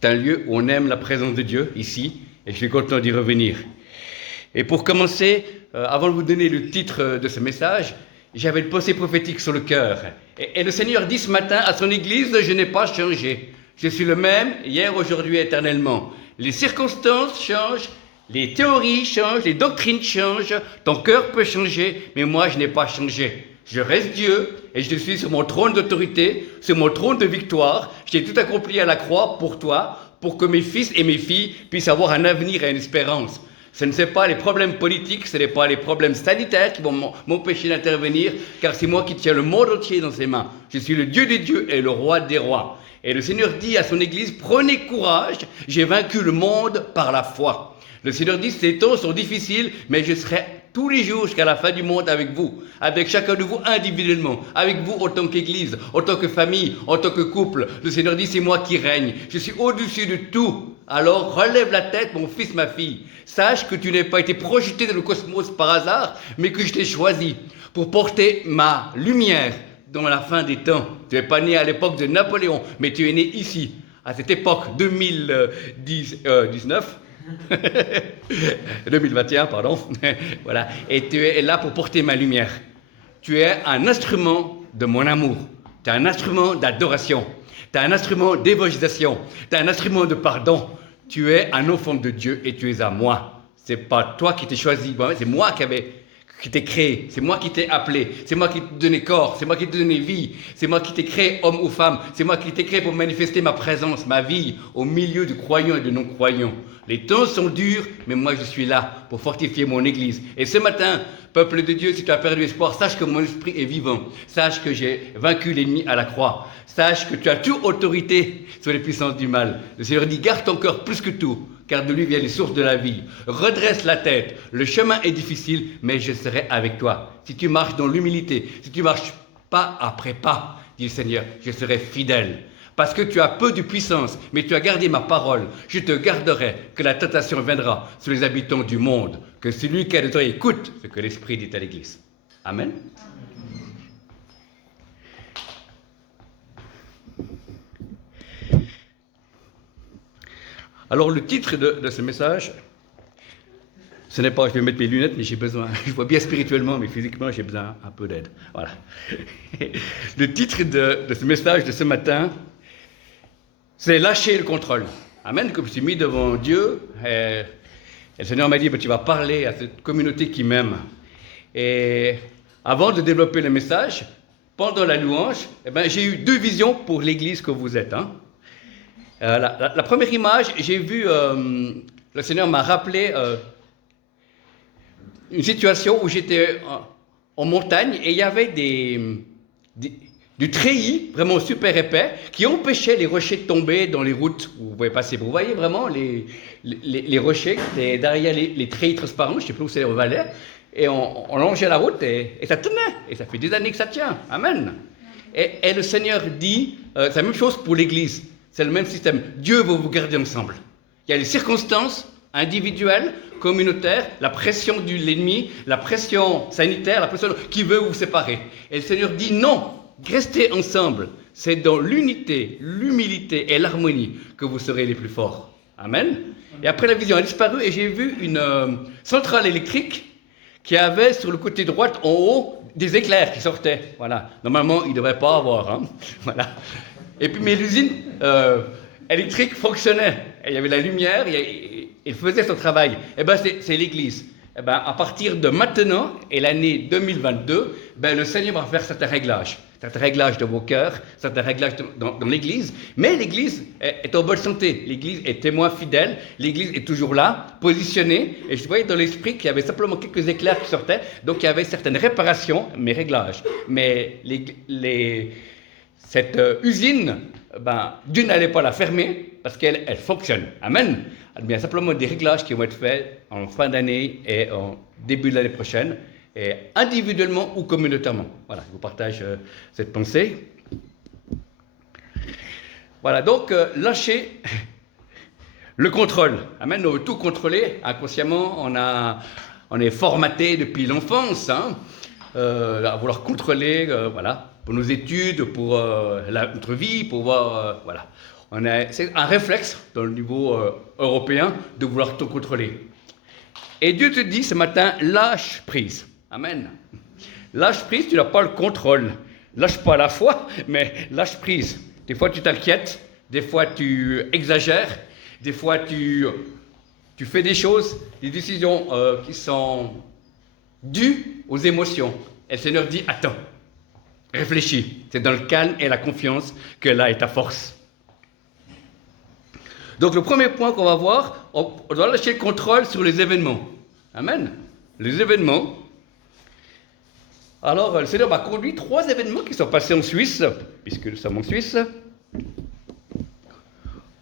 C'est un lieu où on aime la présence de Dieu, ici, et je suis content d'y revenir. Et pour commencer, avant de vous donner le titre de ce message, j'avais une pensée prophétique sur le cœur. Et le Seigneur dit ce matin à son Église, je n'ai pas changé. Je suis le même, hier, aujourd'hui, éternellement. Les circonstances changent, les théories changent, les doctrines changent, ton cœur peut changer, mais moi, je n'ai pas changé. Je reste Dieu et je suis sur mon trône d'autorité, sur mon trône de victoire. J'ai tout accompli à la croix pour toi, pour que mes fils et mes filles puissent avoir un avenir et une espérance. Ce ne sont pas les problèmes politiques, ce n'est pas les problèmes sanitaires qui vont m'empêcher d'intervenir, car c'est moi qui tiens le monde entier dans ses mains. Je suis le Dieu des dieux et le roi des rois. Et le Seigneur dit à son Église, prenez courage, j'ai vaincu le monde par la foi. Le Seigneur dit, ces temps sont difficiles, mais je serai tous les jours jusqu'à la fin du monde avec vous, avec chacun de vous individuellement, avec vous en tant qu'Église, en tant que famille, en tant que couple. Le Seigneur dit, c'est moi qui règne, je suis au-dessus de tout. Alors relève la tête, mon fils, ma fille. Sache que tu n'es pas été projeté dans le cosmos par hasard, mais que je t'ai choisi pour porter ma lumière dans la fin des temps. Tu n'es pas né à l'époque de Napoléon, mais tu es né ici, à cette époque 2019. 2021, pardon. Voilà. Et tu es là pour porter ma lumière. Tu es un instrument de mon amour. Tu es un instrument d'adoration. Tu es un instrument d'évangélisation. Tu es un instrument de pardon. Tu es un enfant de Dieu et tu es à moi. C'est pas toi qui t'es choisi. C'est moi qui t'ai créé. C'est moi qui t'ai appelé. C'est moi qui t'ai donné corps. C'est moi qui t'ai donné vie. C'est moi qui t'ai créé homme ou femme. C'est moi qui t'ai créé pour manifester ma présence, ma vie au milieu de croyants et de non-croyants. Les temps sont durs, mais moi je suis là pour fortifier mon Église. Et ce matin, peuple de Dieu, si tu as perdu espoir, sache que mon esprit est vivant. Sache que j'ai vaincu l'ennemi à la croix. Sache que tu as toute autorité sur les puissances du mal. Le Seigneur dit, garde ton cœur plus que tout, car de lui viennent les sources de la vie. Redresse la tête. Le chemin est difficile, mais je serai avec toi. Si tu marches dans l'humilité, si tu marches pas après pas, dit le Seigneur, je serai fidèle. Parce que tu as peu de puissance, mais tu as gardé ma parole. Je te garderai que la tentation viendra sur les habitants du monde. Que celui qui a des oreilles écoute ce que l'Esprit dit à l'Église. Amen. Alors le titre de ce message, ce n'est pas je vais mettre mes lunettes, mais j'ai besoin, je vois bien spirituellement, mais physiquement j'ai besoin un peu d'aide. Voilà. Le titre de ce message de ce matin, c'est lâcher le contrôle. Amen, comme je suis mis devant Dieu, et le Seigneur m'a dit, tu vas parler à cette communauté qui m'aime. Et avant de développer le message, pendant la louange, j'ai eu deux visions pour l'Église que vous êtes. La première image, j'ai vu, le Seigneur m'a rappelé une situation où j'étais en montagne et il y avait du treillis vraiment super épais qui empêchait les rochers de tomber dans les routes où vous pouvez passer. Vous voyez vraiment les rochers derrière les treillis transparents, je ne sais plus où c'est au Valais, et on longeait la route et ça tenait. Et ça fait des années que ça tient. Amen. Et le Seigneur dit, c'est la même chose pour l'Église. C'est le même système. Dieu veut vous garder ensemble. Il y a les circonstances individuelles, communautaires, la pression de l'ennemi, la pression sanitaire, la pression qui veut vous séparer. Et le Seigneur dit non, restez ensemble. C'est dans l'unité, l'humilité et l'harmonie que vous serez les plus forts. Amen. Et après la vision a disparu et j'ai vu une centrale électrique qui avait sur le côté droit en haut des éclairs qui sortaient. Voilà. Normalement, il ne devrait pas avoir. Voilà. Et puis mes usines électriques fonctionnaient. Et il y avait la lumière, il faisait son travail. Et c'est l'Église. À partir de maintenant et l'année 2022, le Seigneur va faire certains réglages de vos cœurs, certains réglages dans l'Église. Mais l'Église est en bonne santé. L'Église est témoin fidèle. L'Église est toujours là, positionnée. Et je voyais dans l'esprit qu'il y avait simplement quelques éclairs qui sortaient. Donc il y avait certaines réparations, mais réglages. Mais cette usine, Dieu n'allait pas la fermer parce qu'elle fonctionne. Amen. Il y a simplement des réglages qui vont être faits en fin d'année et en début de l'année prochaine, et individuellement ou communautairement. Voilà, je vous partage cette pensée. Voilà, donc lâcher le contrôle. Amen. On veut tout contrôler inconsciemment. On est formaté depuis l'enfance à vouloir contrôler, voilà, pour nos études, pour notre vie, pour voir, voilà. C'est un réflexe dans le niveau européen de vouloir tout contrôler. Et Dieu te dit ce matin, lâche prise. Amen. Lâche prise, tu n'as pas le contrôle. Lâche pas la foi, mais lâche prise. Des fois tu t'inquiètes, des fois tu exagères, des fois tu fais des choses, des décisions qui sont dues aux émotions. Et le Seigneur dit, attends, réfléchis. C'est dans le calme et la confiance que là est ta force. Donc le premier point qu'on va voir, on doit lâcher le contrôle sur les événements. Amen. Les événements. Alors le Seigneur m'a conduit 3 événements qui sont passés en Suisse, puisque nous sommes en Suisse,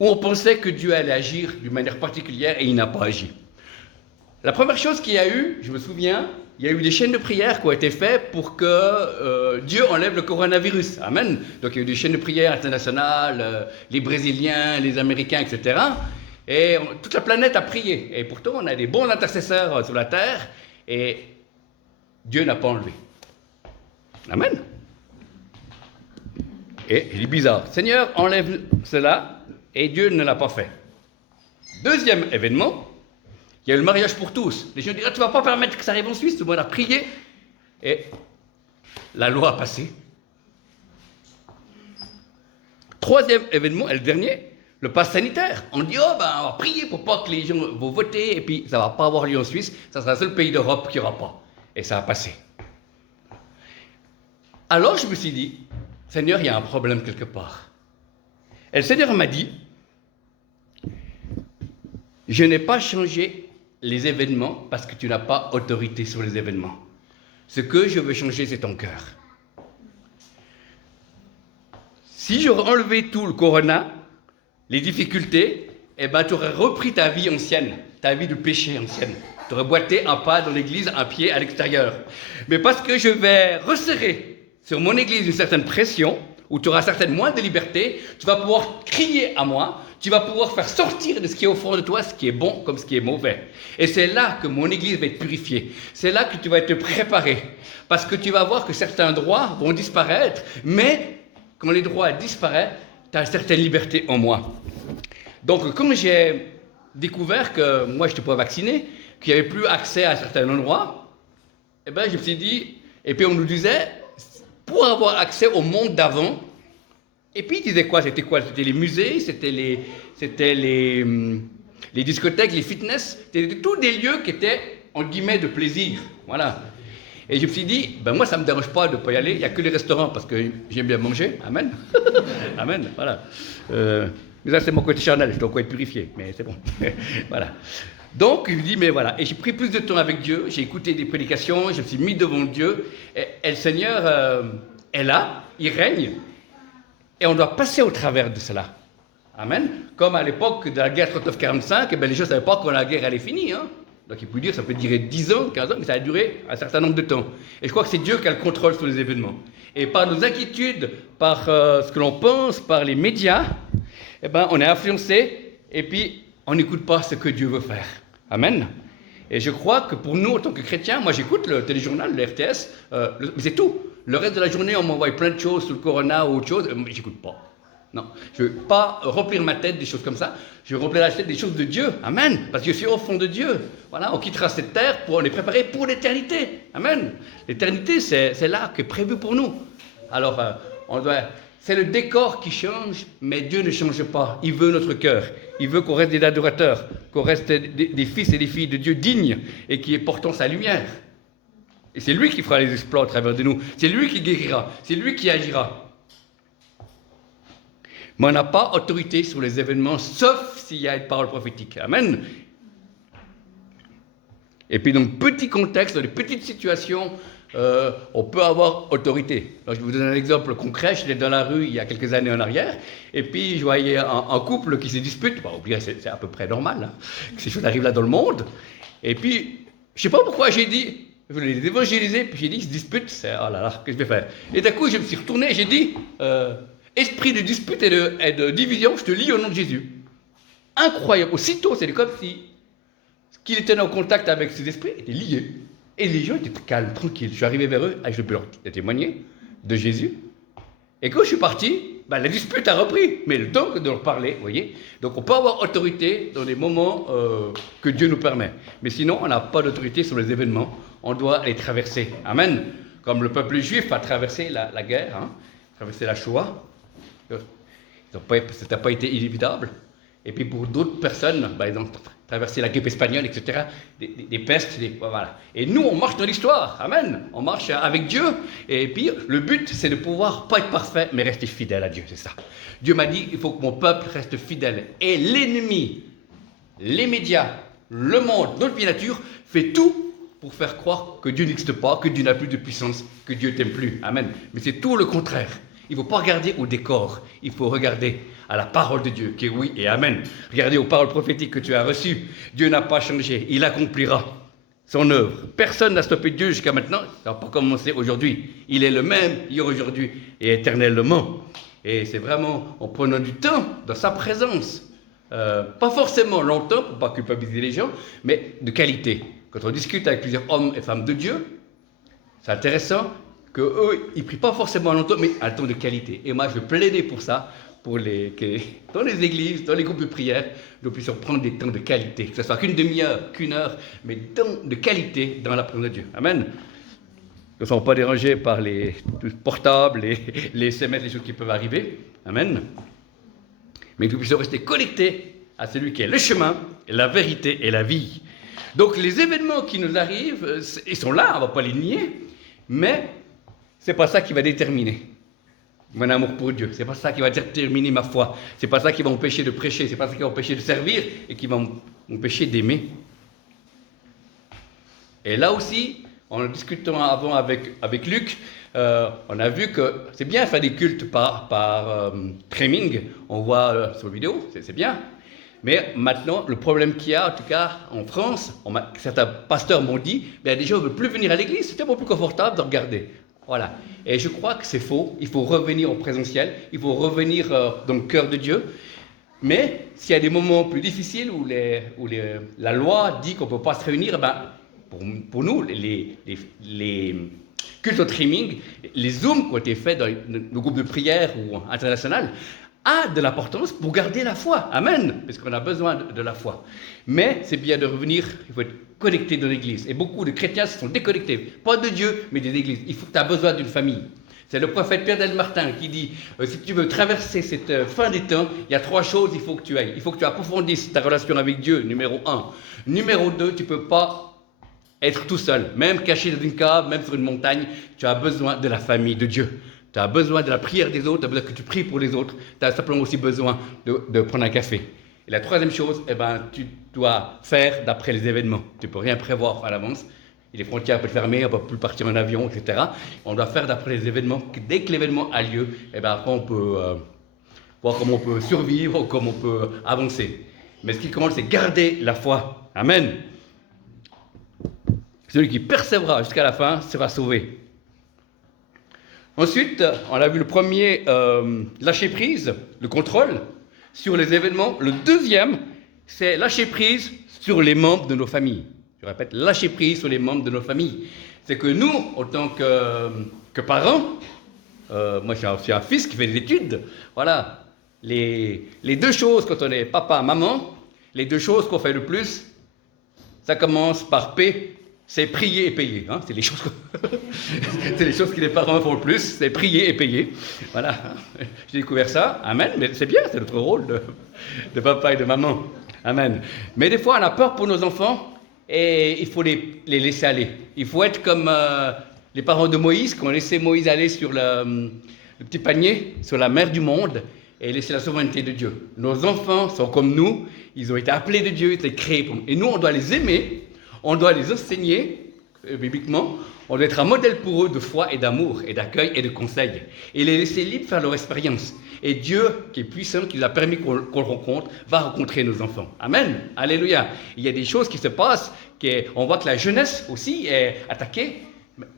où on pensait que Dieu allait agir d'une manière particulière et il n'a pas agi. La première chose qu'il y a eu, je me souviens, il y a eu des chaînes de prière qui ont été faites pour que Dieu enlève le coronavirus. Amen. Donc il y a eu des chaînes de prière internationales, les Brésiliens, les Américains, etc. Et toute la planète a prié. Et pourtant, on a des bons intercesseurs sur la terre et Dieu n'a pas enlevé. Amen. Et il est bizarre. Seigneur, enlève cela et Dieu ne l'a pas fait. Deuxième événement. Il y a eu le mariage pour tous. Les gens disent, tu ne vas pas permettre que ça arrive en Suisse, tout le monde a prié. Et la loi a passé. Troisième événement, et le dernier, le pass sanitaire. On dit, on va prier pour pas que les gens vont voter, et puis ça ne va pas avoir lieu en Suisse, ça sera le seul pays d'Europe qui n'aura pas. Et ça a passé. Alors je me suis dit, Seigneur, il y a un problème quelque part. Et le Seigneur m'a dit, je n'ai pas changé les événements parce que tu n'as pas autorité sur les événements. Ce que je veux changer, c'est ton cœur. Si j'aurais enlevé tout le corona, les difficultés, eh ben, tu aurais repris ta vie ancienne, ta vie de péché ancienne. Tu aurais boité un pas dans l'église, un pied à l'extérieur. Mais parce que je vais resserrer sur mon église une certaine pression, où tu auras certainement moins de liberté, tu vas pouvoir crier à moi, tu vas pouvoir faire sortir de ce qui est au fond de toi, ce qui est bon comme ce qui est mauvais. Et c'est là que mon église va être purifiée. C'est là que tu vas être préparé. Parce que tu vas voir que certains droits vont disparaître, mais quand les droits disparaissent, tu as une certaine liberté en moi. Donc quand j'ai découvert que moi je n'étais pas vacciné, qu'il n'y avait plus accès à certains endroits, eh ben, je me suis dit, et puis on nous disait, pour avoir accès au monde d'avant, et puis ils disaient quoi? C'était quoi? C'était les musées, c'était les discothèques, les fitness, c'était tous des lieux qui étaient, en guillemets, de plaisir. Voilà. Et je me suis dit, ben moi ça ne me dérange pas de ne pas y aller, il n'y a que les restaurants parce que j'aime bien manger. Amen. Amen, voilà. Mais ça c'est mon côté charnel, je dois encore être purifié, mais c'est bon. Voilà. Donc, je me dis, mais voilà. Et j'ai pris plus de temps avec Dieu, j'ai écouté des prédications, je me suis mis devant Dieu, et le Seigneur est là, il règne, et on doit passer au travers de cela. Amen. Comme à l'époque de la guerre 39-45, les gens ne savaient pas quand la guerre allait finir. Hein. Donc, il peut dire, ça peut durer 10 ans, 15 ans, mais ça a duré un certain nombre de temps. Et je crois que c'est Dieu qui a le contrôle sur les événements. Et par nos inquiétudes, par ce que l'on pense, par les médias, eh ben, on est influencé, et puis on n'écoute pas ce que Dieu veut faire. Amen. Et je crois que pour nous, en tant que chrétiens, moi j'écoute le téléjournal, le RTS, mais c'est tout. Le reste de la journée, on m'envoie plein de choses sur le corona ou autre chose, mais j'écoute pas. Non, je ne veux pas remplir ma tête des choses comme ça, je veux remplir la tête des choses de Dieu. Amen. Parce que je suis au fond de Dieu. Voilà, on quittera cette terre pour on est préparé pour l'éternité. Amen. L'éternité, c'est là qui est prévu pour nous. Alors, c'est le décor qui change, mais Dieu ne change pas. Il veut notre cœur. Il veut qu'on reste des adorateurs, qu'on reste des fils et des filles de Dieu dignes et qui portent sa lumière. Et c'est lui qui fera les exploits au travers de nous. C'est lui qui guérira. C'est lui qui agira. Mais on n'a pas autorité sur les événements, sauf s'il y a une parole prophétique. Amen. Et puis, dans le petit contexte, dans les petites situations, on peut avoir autorité. Alors, je vais vous donner un exemple concret. J'étais dans la rue il y a quelques années en arrière, et puis je voyais un couple qui se dispute. Bon, c'est à peu près normal, hein, que ces choses arrivent là dans le monde. Et puis, je ne sais pas pourquoi j'ai dit, je voulais les évangéliser, puis j'ai dit, ils se disputent. Oh là là, qu'est-ce que je vais faire? Et d'un coup, je me suis retourné et j'ai dit, esprit de dispute et de division, je te lis au nom de Jésus. Incroyable. Aussitôt, c'est comme si qu'il était en contact avec ces esprits était lié. Et les gens étaient calmes, tranquilles. Je suis arrivé vers eux, je peux leur témoigner de Jésus. Et quand je suis parti, ben, la dispute a repris, mais le temps de leur parler, vous voyez. Donc on peut avoir autorité dans les moments que Dieu nous permet. Mais sinon, on n'a pas d'autorité sur les événements, on doit les traverser. Amen. Comme le peuple juif a traversé la guerre, hein, traversé la Shoah. Ça n'a pas été inévitable. Et puis pour d'autres personnes, ben, ils ont traversé la grippe espagnole, etc., des pestes, voilà. Et nous, on marche dans l'histoire, amen. On marche avec Dieu. Et puis le but, c'est de pouvoir pas être parfait, mais rester fidèle à Dieu, c'est ça. Dieu m'a dit, il faut que mon peuple reste fidèle. Et l'ennemi, les médias, le monde, notre vie nature, fait tout pour faire croire que Dieu n'existe pas, que Dieu n'a plus de puissance, que Dieu t'aime plus, amen. Mais c'est tout le contraire. Il ne faut pas regarder au décor, il faut regarder à la parole de Dieu, qui est oui et amen. Regardez aux paroles prophétiques que tu as reçues. Dieu n'a pas changé, il accomplira son œuvre. Personne n'a stoppé Dieu jusqu'à maintenant, ça n'a pas commencé aujourd'hui. Il est le même hier, aujourd'hui et éternellement. Et c'est vraiment en prenant du temps dans sa présence. Pas forcément longtemps, pour ne pas culpabiliser les gens, mais de qualité. Quand on discute avec plusieurs hommes et femmes de Dieu, c'est intéressant qu'eux, ils ne prient pas forcément longtemps, mais un temps de qualité. Et moi, je plaidais pour ça, que dans les églises, dans les groupes de prière, nous puissions prendre des temps de qualité, que ce soit qu'une demi-heure, qu'une heure, mais temps de qualité dans la présence de Dieu. Amen. Ne soyons pas dérangés par les portables, les SMS, les choses qui peuvent arriver. Amen. Mais que nous puissions rester connectés à celui qui est le chemin, la vérité et la vie. Donc les événements qui nous arrivent, ils sont là, on ne va pas les nier, mais ce n'est pas ça qui va déterminer mon amour pour Dieu. Ce n'est pas ça qui va déterminer ma foi. Ce n'est pas ça qui va m'empêcher de prêcher. Ce n'est pas ça qui va m'empêcher de servir et qui va m'empêcher d'aimer. Et là aussi, en discutant avant avec Luc, on a vu que c'est bien faire des cultes par streaming. On voit sur vidéo, c'est bien. Mais maintenant, le problème qu'il y a, en tout cas en France, certains pasteurs m'ont dit, bien, des gens ne veulent plus venir à l'église, c'est tellement plus confortable de regarder. Voilà. Et je crois que c'est faux. Il faut revenir au présentiel, il faut revenir dans le cœur de Dieu. Mais s'il y a des moments plus difficiles où la loi dit qu'on ne peut pas se réunir, ben, pour nous, les cultes au streaming, les Zooms qui ont été faits dans nos groupes de prière ou international, a de l'importance pour garder la foi. Amen. Parce qu'on a besoin de la foi. Mais c'est bien de revenir, il faut être connecté dans l'église. Et beaucoup de chrétiens se sont déconnectés. Pas de Dieu, mais des églises. Tu as besoin d'une famille. C'est le prophète Pierre Delmartin qui dit, si tu veux traverser cette fin des temps, il y a 3 choses, il faut que tu ailles. Il faut que tu approfondisses ta relation avec Dieu, numéro 1. Numéro 2, tu ne peux pas être tout seul. Même caché dans une cave, même sur une montagne, tu as besoin de la famille de Dieu. Tu as besoin de la prière des autres, tu as besoin que tu pries pour les autres, tu as simplement aussi besoin de prendre un café. Et la 3e chose, eh ben, tu dois faire d'après les événements. Tu ne peux rien prévoir à l'avance. Les frontières peuvent fermer, on ne peut plus partir en avion, etc. On doit faire d'après les événements. Dès que l'événement a lieu, eh ben, après on peut voir comment on peut survivre, comment on peut avancer. Mais ce qui compte, c'est garder la foi. Amen. Celui qui persévérera jusqu'à la fin sera sauvé. Ensuite, on a vu le premier, lâcher prise, le contrôle sur les événements. Le deuxième, c'est lâcher prise sur les membres de nos familles. Je répète, lâcher prise sur les membres de nos familles. C'est que nous, en tant que parents, moi je suis un fils qui fait des études, voilà, les 2 choses quand on est papa, maman, les 2 choses qu'on fait le plus, ça commence par P. C'est prier et payer. Hein, c'est les choses que les parents font le plus, c'est prier et payer. Voilà, j'ai découvert ça. Amen. Mais c'est bien, c'est notre rôle de papa et de maman. Amen. Mais des fois, on a peur pour nos enfants et il faut les laisser aller. Il faut être comme les parents de Moïse, qui ont laissé Moïse aller sur le petit panier, sur la mer du monde, et laisser la souveraineté de Dieu. Nos enfants sont comme nous, ils ont été appelés de Dieu, ils ont été créés pour nous. Et nous, on doit les aimer. On doit les enseigner, bibliquement, on doit être un modèle pour eux de foi et d'amour, et d'accueil et de conseil, et les laisser libres faire leur expérience. Et Dieu, qui est puissant, qui nous a permis qu'on le rencontre, va rencontrer nos enfants. Amen. Alléluia. Il y a des choses qui se passent, on voit que la jeunesse aussi est attaquée,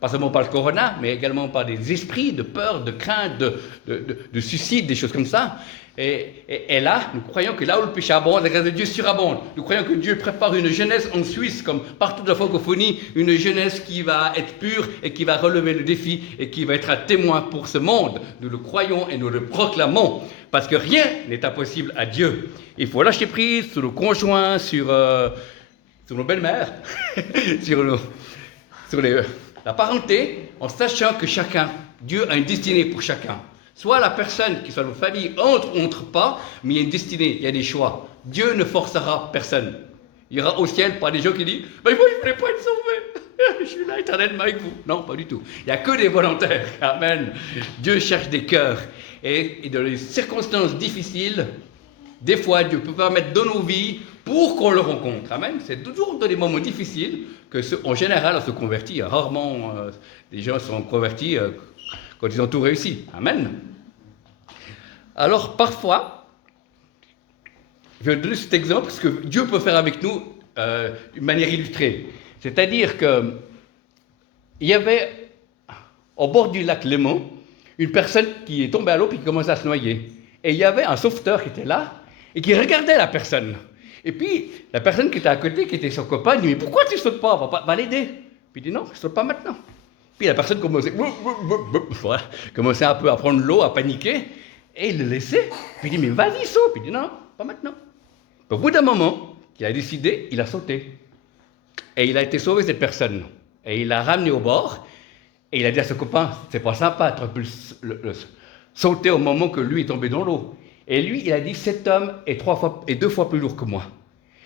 pas seulement par le corona, mais également par des esprits de peur, de crainte, de suicide, des choses comme ça. Et là, nous croyons que là où le péché abonde, la grâce de Dieu surabonde. Nous croyons que Dieu prépare une jeunesse en Suisse, comme partout de la francophonie, une jeunesse qui va être pure et qui va relever le défi et qui va être un témoin pour ce monde. Nous le croyons et nous le proclamons, parce que rien n'est impossible à Dieu. Il faut lâcher prise sur nos conjoints, sur nos belles-mères, sur la parenté, en sachant que Dieu a une destinée pour chacun. Soit la personne qui soit dans nos familles entre pas, mais il y a une destinée, il y a des choix. Dieu ne forcera personne. Il y aura au ciel pas des gens qui disent « Ben moi, je ne voulais pas être sauvé, je suis là éternellement avec vous. » Non, pas du tout. Il n'y a que des volontaires. Amen. Dieu cherche des cœurs. Et dans les circonstances difficiles, des fois, Dieu peut permettre dans nos vies pour qu'on le rencontre. Amen. C'est toujours dans les moments difficiles que, en général, on se convertit. Rarement, les gens sont convertis quand ils ont tout réussi. Amen. Alors, parfois, je vais donner cet exemple parce que Dieu peut faire avec nous d'une manière illustrée. C'est-à-dire qu'il y avait, au bord du lac Léman, une personne qui est tombée à l'eau et qui commençait à se noyer. Et il y avait un sauveteur qui était là et qui regardait la personne. Et puis, la personne qui était à côté, qui était son copain, lui dit « Mais pourquoi tu ne sautes pas? Va l'aider. » Puis il dit « Non, je ne saute pas maintenant. » Puis la personne commençait un peu à prendre l'eau, à paniquer, et il le laissait. Puis il dit « Mais vas-y, saute. » Puis il dit « Non, pas maintenant. » Au bout d'un moment, il a décidé, il a sauté. Et il a été sauvé, cette personne. Et il l'a ramené au bord, et il a dit à son copain « C'est pas sympa, tu aurais pu sauter au moment que lui est tombé dans l'eau. » Et lui, il a dit, cet homme est 2 fois plus lourd que moi.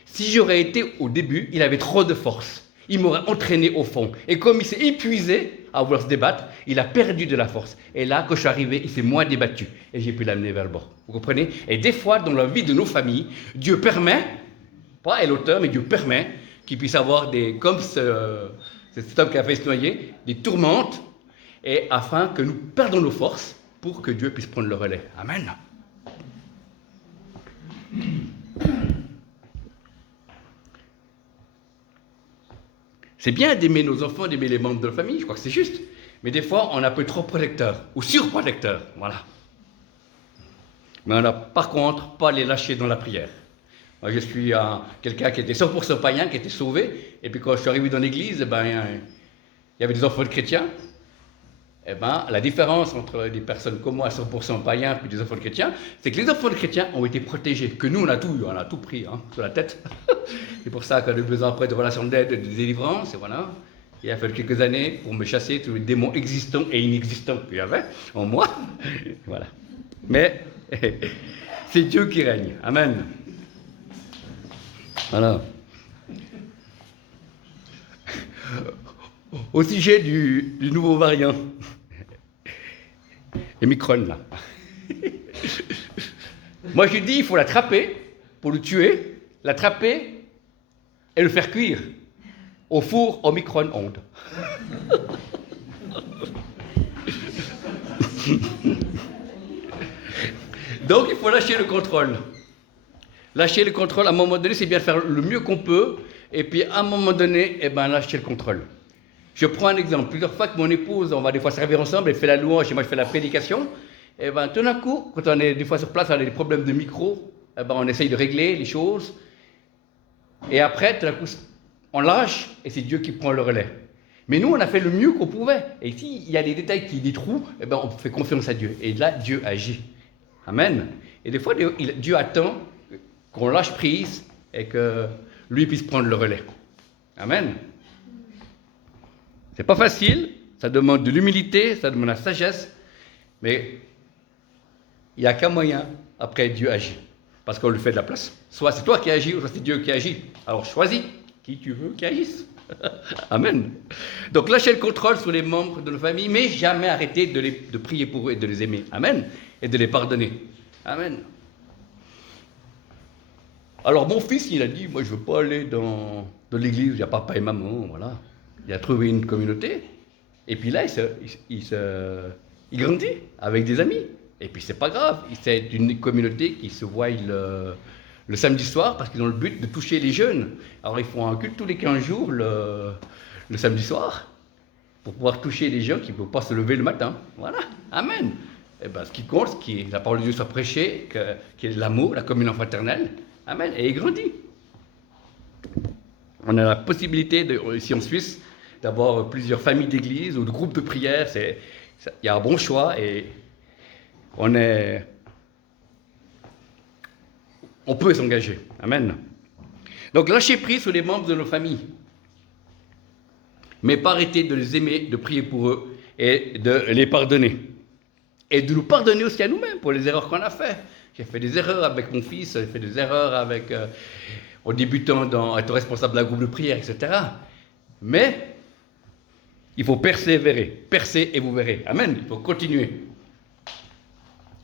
Si j'aurais été au début, il avait trop de force. Il m'aurait entraîné au fond. Et comme il s'est épuisé à vouloir se débattre, il a perdu de la force. Et là, quand je suis arrivé, il s'est moins débattu. Et j'ai pu l'amener vers le bord. Vous comprenez? Et des fois, dans la vie de nos familles, Dieu permet, pas est l'auteur, mais Dieu permet qu'il puisse avoir comme cet homme qui a fait se noyer, des tourmentes, et afin que nous perdons nos forces pour que Dieu puisse prendre le relais. Amen. C'est bien d'aimer nos enfants, d'aimer les membres de la famille, je crois que c'est juste. Mais des fois, on est un peu trop protecteur, ou surprotecteur, voilà. Mais on n'a par contre pas les lâcher dans la prière. Moi, je suis quelqu'un qui était 100% païen, qui était sauvé, et puis quand je suis arrivé dans l'église, il y avait des enfants de chrétiens. La différence entre des personnes comme moi, 100% païens, puis des enfants de chrétiens, c'est que les enfants de chrétiens ont été protégés, que nous, on a tout pris sur la tête. C'est pour ça qu'on a eu besoin après de relations d'aide et de délivrance, et voilà. Il a fallu quelques années pour me chasser tous les démons existants et inexistants qu'il y avait en moi. Voilà. Mais c'est Dieu qui règne. Amen. Voilà. Au sujet du nouveau variant, les Micron, là. Moi, je dis, il faut l'attraper pour le tuer, l'attraper et le faire cuire au four au micro-ondes. Donc, il faut lâcher le contrôle. Lâcher le contrôle, à un moment donné, c'est bien de faire le mieux qu'on peut, et puis à un moment donné, lâcher le contrôle. Je prends un exemple. Plusieurs fois que mon épouse, on va des fois servir ensemble, elle fait la louange et moi je fais la prédication. Et tout d'un coup, quand on est des fois sur place, on a des problèmes de micro, on essaye de régler les choses. Et après, tout d'un coup, on lâche et c'est Dieu qui prend le relais. Mais nous, on a fait le mieux qu'on pouvait. Et s'il y a des détails qui détruisent, on fait confiance à Dieu. Et là, Dieu agit. Amen. Et des fois, Dieu attend qu'on lâche prise et que lui puisse prendre le relais. Amen. C'est pas facile, ça demande de l'humilité, ça demande de la sagesse, mais il n'y a qu'un moyen, après Dieu agit, parce qu'on lui fait de la place. Soit c'est toi qui agis, soit c'est Dieu qui agit. Alors choisis qui tu veux qui agisse. Amen. Donc lâchez le contrôle sur les membres de nos familles, mais jamais arrêter de prier pour eux et de les aimer. Amen. Et de les pardonner. Amen. Alors mon fils, il a dit, moi je ne veux pas aller dans l'église où il y a papa et maman, voilà. Il a trouvé une communauté, et puis là, il grandit avec des amis. Et puis c'est pas grave, c'est une communauté qui se voit le samedi soir, parce qu'ils ont le but de toucher les jeunes. Alors ils font un culte tous les 15 jours, le samedi soir. pour pouvoir toucher les gens qui ne peuvent pas se lever le matin. Voilà, amen. Et ben, ce qui compte, c'est que la parole de Dieu soit prêchée, qu'il y ait l'amour, la communion fraternelle, amen, et il grandit. On a la possibilité, ici en Suisse, d'avoir plusieurs familles d'église ou de groupes de prière. Il y a un bon choix et on peut s'engager. Amen. Donc lâcher prise sur les membres de nos familles. Mais pas arrêter de les aimer, de prier pour eux et de les pardonner. Et de nous pardonner aussi à nous-mêmes pour les erreurs qu'on a faites. J'ai fait des erreurs avec mon fils, j'ai fait des erreurs en débutant dans être responsable d'un groupe de prière, etc. Mais il faut persévérer. Percez et vous verrez. Amen. Il faut continuer.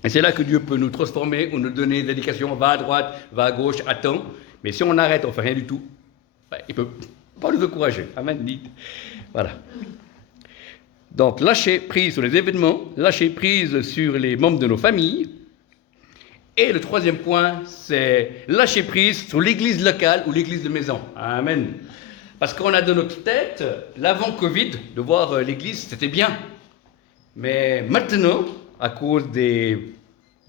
Et c'est là que Dieu peut nous transformer ou nous donner des indications. Va à droite, va à gauche, attends. Mais si on arrête, on ne fait rien du tout, il ne peut pas nous encourager. Amen. Voilà. Donc, lâcher prise sur les événements, lâcher prise sur les membres de nos familles. Et le troisième point, c'est lâcher prise sur l'église locale ou l'église de maison. Amen. Parce qu'on a dans notre tête, l'avant-Covid, de voir l'église, c'était bien. Mais maintenant, à cause des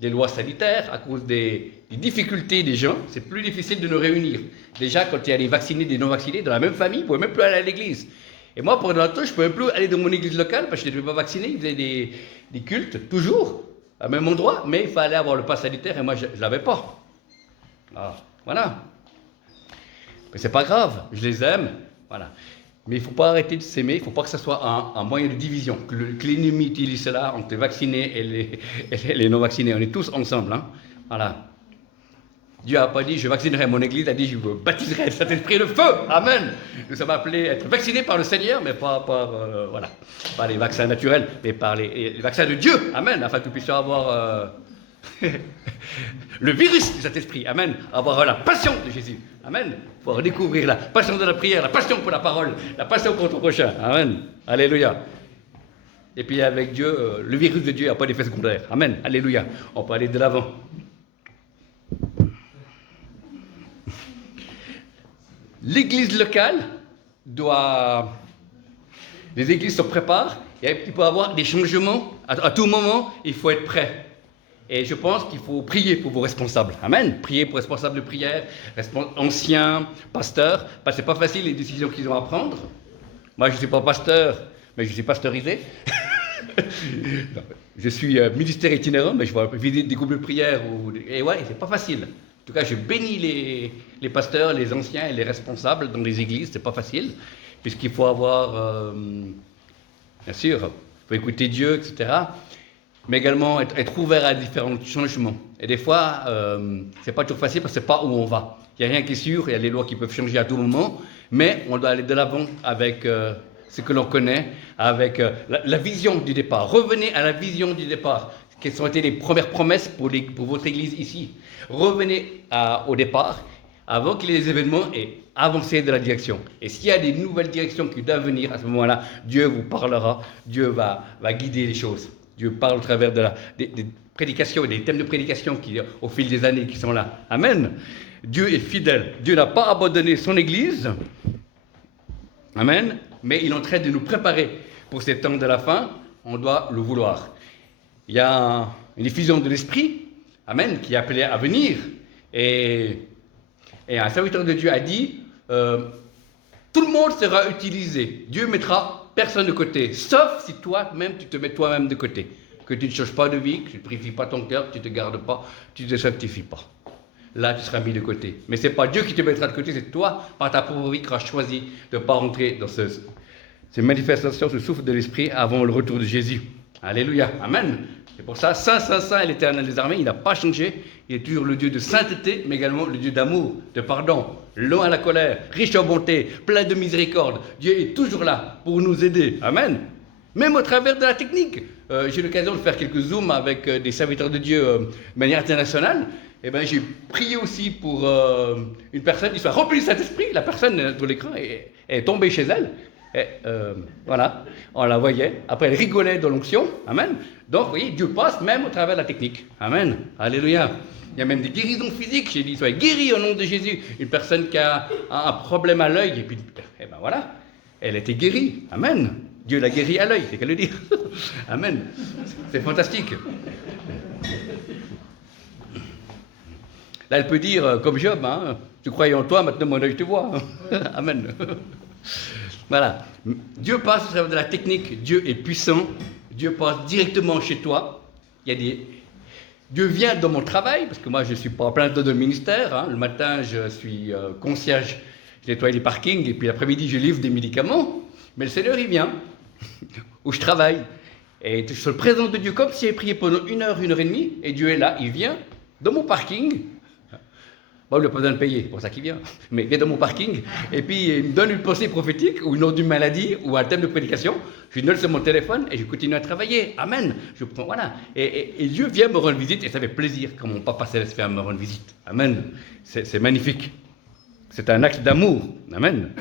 lois sanitaires, à cause des difficultés des gens, c'est plus difficile de nous réunir. Déjà, quand il y a les vaccinés et des non-vaccinés, dans la même famille, ils ne pouvaient même plus aller à l'église. Et moi, pendant un temps, je ne pouvais plus aller dans mon église locale parce que je n'étais pas vacciné. Ils faisaient des cultes, toujours, au même endroit, mais il fallait avoir le pass sanitaire et moi, je ne l'avais pas. Alors, voilà. Mais c'est pas grave, je les aime. Voilà. Mais il ne faut pas arrêter de s'aimer, il ne faut pas que ce soit un moyen de division, que l'ennemi utilise cela entre les vaccinés et les non-vaccinés. On est tous ensemble. Hein. Voilà. Dieu n'a pas dit je vaccinerai mon église, il a dit je vous baptiserai le Saint-Esprit et le feu. Amen. Nous sommes appelés à être vaccinés par le Seigneur, mais pas par les vaccins naturels, mais par les vaccins de Dieu. Amen. Afin que nous puissions avoir le virus du Saint-Esprit. Amen. Avoir la passion de Jésus. Amen. Pour redécouvrir la passion de la prière, la passion pour la parole, la passion pour ton prochain. Amen. Alléluia. Et puis avec Dieu, le virus de Dieu n'a pas d'effet secondaire. Amen. Alléluia. On peut aller de l'avant. L'église locale les églises se préparent, et il peut y avoir des changements. À tout moment, il faut être prêt. Et je pense qu'il faut prier pour vos responsables. Amen. Prier pour responsables de prière, anciens, pasteurs. Parce que ce n'est pas facile les décisions qu'ils ont à prendre. Moi, je ne suis pas pasteur, mais je suis pasteurisé. Je suis ministère itinérant, mais je vais visiter des groupes de prière. Et ouais, c'est pas facile. En tout cas, je bénis les pasteurs, les anciens et les responsables dans les églises. C'est pas facile, puisqu'il faut avoir, bien sûr, il faut écouter Dieu, etc. Mais également être ouvert à différents changements. Et des fois, c'est pas toujours facile parce que c'est pas où on va. Il n'y a rien qui est sûr, il y a les lois qui peuvent changer à tout moment, mais on doit aller de l'avant avec ce que l'on connaît, avec la vision du départ. Revenez à la vision du départ. Quelles ont été les premières promesses pour votre église ici? Revenez au départ, avant qu'il y ait des événements, et avancez de la direction. Et s'il y a des nouvelles directions qui doivent venir, à ce moment-là, Dieu vous parlera, Dieu va guider les choses. Dieu parle au travers des prédications et des thèmes de prédication qui, au fil des années, qui sont là. Amen. Dieu est fidèle. Dieu n'a pas abandonné son église. Amen. Mais il est en train de nous préparer pour ces temps de la fin. On doit le vouloir. Il y a une effusion de l'Esprit, Amen, qui est appelée à venir. Et un serviteur de Dieu a dit, tout le monde sera utilisé. Dieu mettra personne de côté, sauf si toi-même, tu te mets toi-même de côté. Que tu ne changes pas de vie, que tu ne purifies pas ton cœur, que tu ne te gardes pas, tu ne te sanctifies pas. Là, tu seras mis de côté. Mais ce n'est pas Dieu qui te mettra de côté, c'est toi, par ta propre vie, qui as choisi de ne pas rentrer dans ces manifestations, ce souffle de l'Esprit avant le retour de Jésus. Alléluia. Amen. C'est pour ça, Saint, Saint, Saint est l'Éternel des armées. Il n'a pas changé. Il est toujours le Dieu de sainteté, mais également le Dieu d'amour, de pardon, lent à la colère, riche en bonté, plein de miséricorde. Dieu est toujours là pour nous aider. Amen. Même au travers de la technique. J'ai eu l'occasion de faire quelques zooms avec des serviteurs de Dieu de manière internationale. Et ben, j'ai prié aussi pour une personne qui soit remplie de Saint-Esprit. La personne sur l'écran est tombée chez elle. Et, voilà, on la voyait. Après, elle rigolait dans l'onction. Amen. Donc, vous voyez, Dieu passe même au travers de la technique. Amen. Alléluia. Il y a même des guérisons physiques. J'ai dit, soyez guéris au nom de Jésus. Une personne qui a un problème à l'œil, et puis, et ben voilà, elle était guérie. Amen. Dieu l'a guéri à l'œil, c'est qu'à le dire. Amen. C'est fantastique. Là, elle peut dire, comme Job, hein, tu croyais en toi, maintenant mon œil te voit. Amen. Voilà. Dieu passe au travers de la technique. Dieu est puissant. Dieu passe directement chez toi. Dieu vient dans mon travail, parce que moi je ne suis pas en plein temps de ministère. Hein. Le matin, je suis concierge, je nettoie les parkings, et puis l'après-midi, je livre des médicaments. Mais le Seigneur, il vient, où je travaille. Et je suis le présent de Dieu, comme si j'ai prié pendant 1 heure et demie, et Dieu est là, il vient dans mon parking. Bon, il n'a pas besoin de payer, c'est pour ça qu'il vient. Mais il vient dans mon parking, et puis il me donne une pensée prophétique, ou une ordre d'une maladie, ou un thème de prédication. Je lui donne sur mon téléphone, et je continue à travailler. Amen. Voilà. Et Dieu vient me rendre visite, et ça fait plaisir quand mon Papa Céleste vient me rendre visite. Amen. C'est magnifique. C'est un acte d'amour. Amen.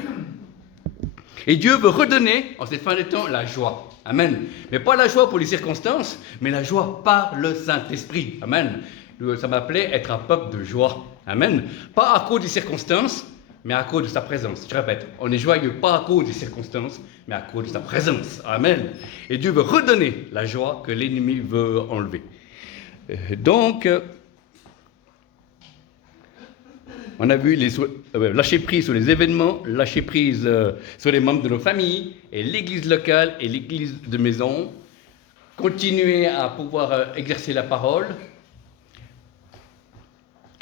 Et Dieu veut redonner, en cette fin de temps, la joie. Amen. Mais pas la joie pour les circonstances, mais la joie par le Saint-Esprit. Amen. Ça m'appelait être un peuple de joie. Amen. Pas à cause des circonstances, mais à cause de sa présence. Je répète, on est joyeux pas à cause des circonstances, mais à cause de sa présence. Amen. Et Dieu veut redonner la joie que l'ennemi veut enlever. Donc, on a vu lâcher prise sur les événements, lâcher prise sur les membres de nos familles, et l'église locale et l'église de maison. Continuer à pouvoir exercer la parole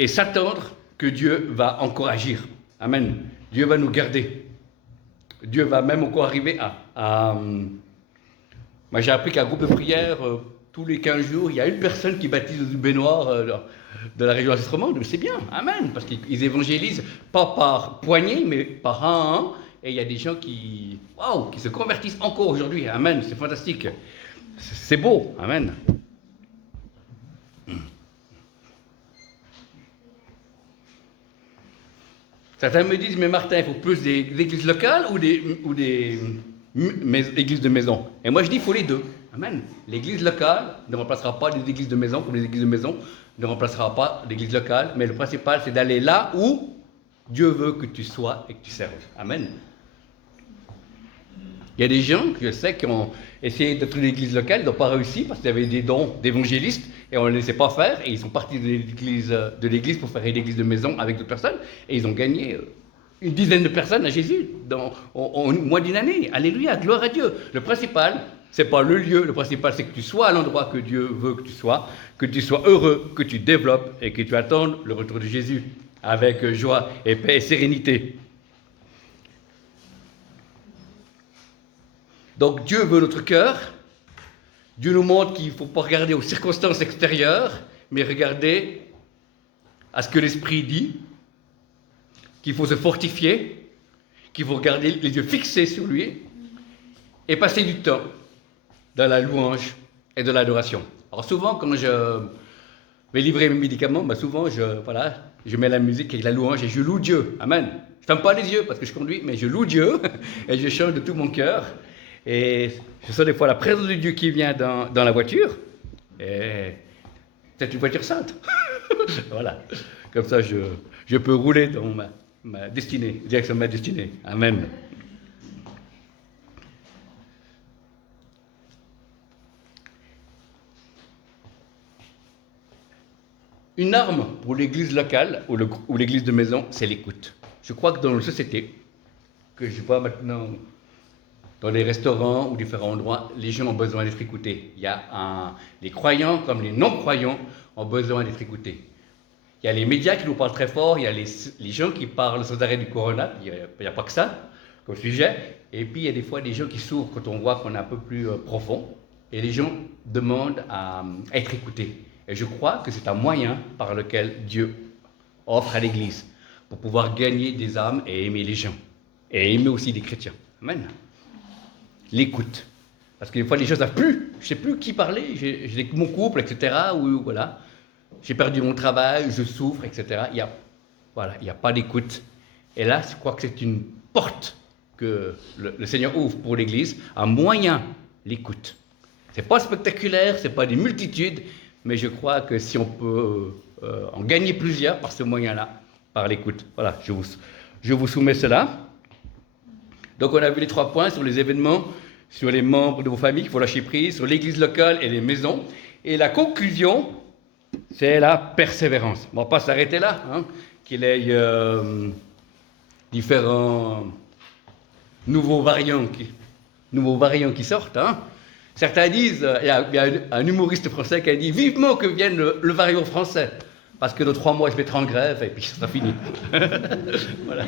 et s'attendre que Dieu va encore agir. Amen. Dieu va nous garder. Dieu va même encore arriver Moi, j'ai appris qu'un groupe de prière, tous les 15 jours, il y a une personne qui baptise du baignoire de la région d'enregistrement. C'est bien. Amen. Parce qu'ils évangélisent pas par poignée, mais par un à un. Et il y a des gens qui se convertissent encore aujourd'hui. Amen. C'est fantastique. C'est beau. Amen. Certains me disent, mais Martin, il faut plus des églises locales ou des églises de maison. Et moi je dis, il faut les deux. Amen. L'église locale ne remplacera pas les églises de maison, comme les églises de maison ne remplacera pas l'église locale. Mais le principal, c'est d'aller là où Dieu veut que tu sois et que tu serves. Amen. Il y a des gens, je sais, qui ont essayé d'être une église locale, ils n'ont pas réussi parce qu'il y avait des dons d'évangélistes et on ne les laissait pas faire. Et ils sont partis de l'église pour faire une église de maison avec d'autres personnes. Et ils ont gagné une dizaine de personnes à Jésus en moins d'une année. Alléluia, gloire à Dieu. Le principal, ce n'est pas le lieu, le principal, c'est que tu sois à l'endroit que Dieu veut que tu sois heureux, que tu développes et que tu attendes le retour de Jésus avec joie et paix et sérénité. Donc Dieu veut notre cœur. Dieu nous montre qu'il ne faut pas regarder aux circonstances extérieures, mais regarder à ce que l'Esprit dit, qu'il faut se fortifier, qu'il faut garder les yeux fixés sur lui et passer du temps dans la louange et de l'adoration. Alors souvent, quand je vais livrer mes médicaments, souvent je mets la musique avec la louange et je loue Dieu. Amen. Je ne ferme pas les yeux parce que je conduis, mais je loue Dieu et je chante de tout mon cœur. Et je sens des fois la présence de Dieu qui vient dans la voiture. Et c'est une voiture sainte. Voilà. Comme ça, je peux rouler dans ma destinée, direction de ma destinée. Amen. Une arme pour l'église locale ou l'église de maison, c'est l'écoute. Je crois que dans nos sociétés, que je vois maintenant dans les restaurants ou différents endroits, les gens ont besoin d'être écoutés. Les croyants comme les non-croyants ont besoin d'être écoutés. Il y a les médias qui nous parlent très fort, il y a les gens qui parlent sans arrêt du corona, il n'y a pas que ça comme sujet. Et puis il y a des fois des gens qui s'ouvrent quand on voit qu'on est un peu plus profond. Et les gens demandent à être écoutés. Et je crois que c'est un moyen par lequel Dieu offre à l'Église pour pouvoir gagner des âmes et aimer les gens. Et aimer aussi les chrétiens. Amen. L'écoute. Parce que des fois, les gens ne savent plus. Je ne sais plus qui parler. J'ai mon couple, etc. Ou voilà. J'ai perdu mon travail, je souffre, etc. Il n'y a pas d'écoute. Et là, je crois que c'est une porte que le Seigneur ouvre pour l'Église, un moyen, l'écoute. Ce n'est pas spectaculaire, ce n'est pas des multitudes, mais je crois que si on peut en gagner plusieurs par ce moyen-là, par l'écoute. Voilà, je vous soumets cela. Donc on a vu les 3 points sur les événements, sur les membres de vos familles qu'il faut lâcher prise, sur l'église locale et les maisons. Et la conclusion, c'est la persévérance. On ne va pas s'arrêter là, hein, qu'il y ait différents nouveaux variants qui sortent. Hein. Certains disent, il y a un humoriste français qui a dit vivement que vienne le variant français, parce que dans 3 mois je vais être en grève et puis ça sera fini. Voilà.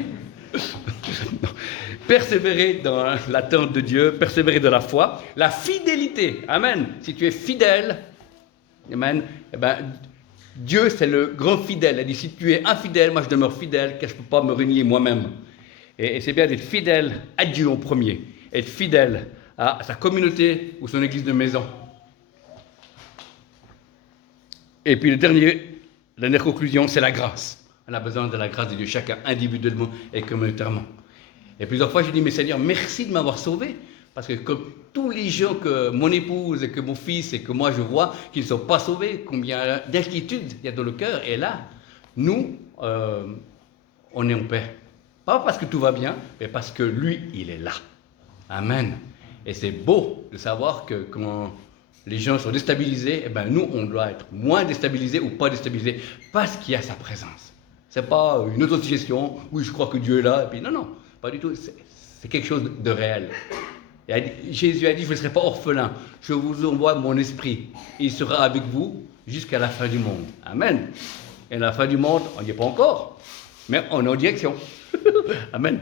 Persévérer dans l'attente de Dieu, persévérer dans la foi, la fidélité. Amen. Si tu es fidèle, amen, eh ben, Dieu c'est le grand fidèle. Il dit si tu es infidèle, moi je demeure fidèle, car je ne peux pas me renier moi-même. Et c'est bien d'être fidèle à Dieu en premier, être fidèle à sa communauté ou son église de maison. Et puis la dernière conclusion, c'est la grâce. On a besoin de la grâce de Dieu, chacun individuellement et communautairement. Et plusieurs fois, je dis, mais Seigneur, merci de m'avoir sauvé. Parce que comme tous les gens que mon épouse et que mon fils et que moi je vois qui ne sont pas sauvés, combien d'inquiétude il y a dans le cœur. Et là, nous, on est en paix. Pas parce que tout va bien, mais parce que lui, il est là. Amen. Et c'est beau de savoir que quand les gens sont déstabilisés, eh ben nous, on doit être moins déstabilisés ou pas déstabilisés parce qu'il y a sa présence. C'est pas une autosuggestion, oui, je crois que Dieu est là, et puis non, pas du tout. C'est quelque chose de réel. Jésus a dit, je ne serai pas orphelin, je vous envoie mon esprit. Il sera avec vous jusqu'à la fin du monde. Amen. Et à la fin du monde, on n'y est pas encore, mais on est en direction. Amen.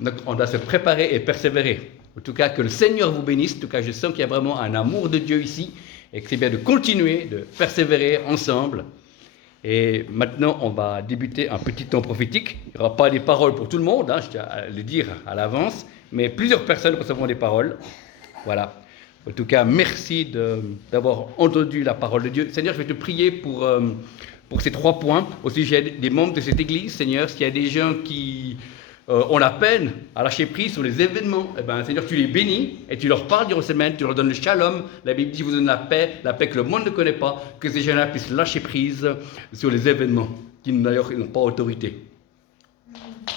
Donc on doit se préparer et persévérer. En tout cas, que le Seigneur vous bénisse. En tout cas, je sens qu'il y a vraiment un amour de Dieu ici et que c'est bien de continuer, de persévérer ensemble. Et maintenant, on va débuter un petit temps prophétique. Il n'y aura pas des paroles pour tout le monde, hein, je tiens à le dire à l'avance, mais plusieurs personnes recevront des paroles. Voilà. En tout cas, merci d'avoir entendu la parole de Dieu. Seigneur, je vais te prier pour ces 3 points au sujet des membres de cette église. Seigneur, s'il y a des gens qui ont la peine à lâcher prise sur les événements, eh ben, Seigneur, tu les bénis et tu leur parles durant cette semaine, tu leur donnes le shalom. La Bible dit, vous donne la paix que le monde ne connaît pas, que ces gens-là puissent lâcher prise sur les événements, qui d'ailleurs n'ont pas autorité.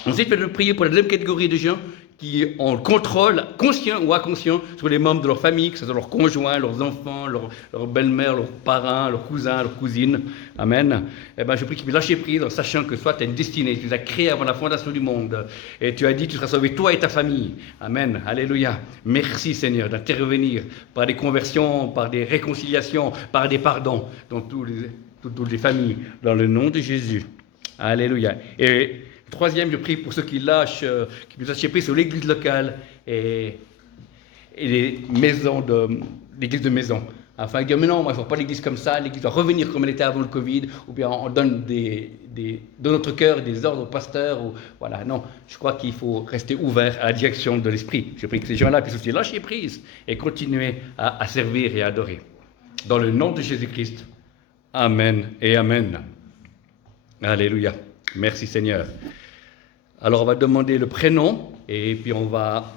Ensuite, je vais te prier pour la deuxième catégorie de gens qui ont le contrôle, conscient ou inconscient, sur les membres de leur famille, que ce soit leurs conjoints, leurs enfants, leur belle-mère, leurs parents, leurs cousins, leurs cousines. Amen. Eh ben, je prie qu'ils puissent lâcher prise en sachant que toi, tu as une destinée, tu les as créés avant la fondation du monde. Et tu as dit que tu seras sauvé, toi et ta famille. Amen. Alléluia. Merci, Seigneur, d'intervenir par des conversions, par des réconciliations, par des pardons dans toutes les familles, dans le nom de Jésus. Alléluia. Et troisième, je prie pour ceux qui puissent lâcher prise sur l'église locale et les maisons l'église de maison. Afin de dire, mais non, moi je ne vois pas l'église comme ça, l'église doit revenir comme elle était avant le Covid, ou bien on donne dans notre cœur des ordres aux pasteurs, ou voilà, non, je crois qu'il faut rester ouvert à la direction de l'esprit. Je prie que ces gens-là puissent aussi lâcher prise et continuer à servir et à adorer. Dans le nom de Jésus-Christ, Amen et Amen. Alléluia. Merci Seigneur. Alors on va demander le prénom et puis on va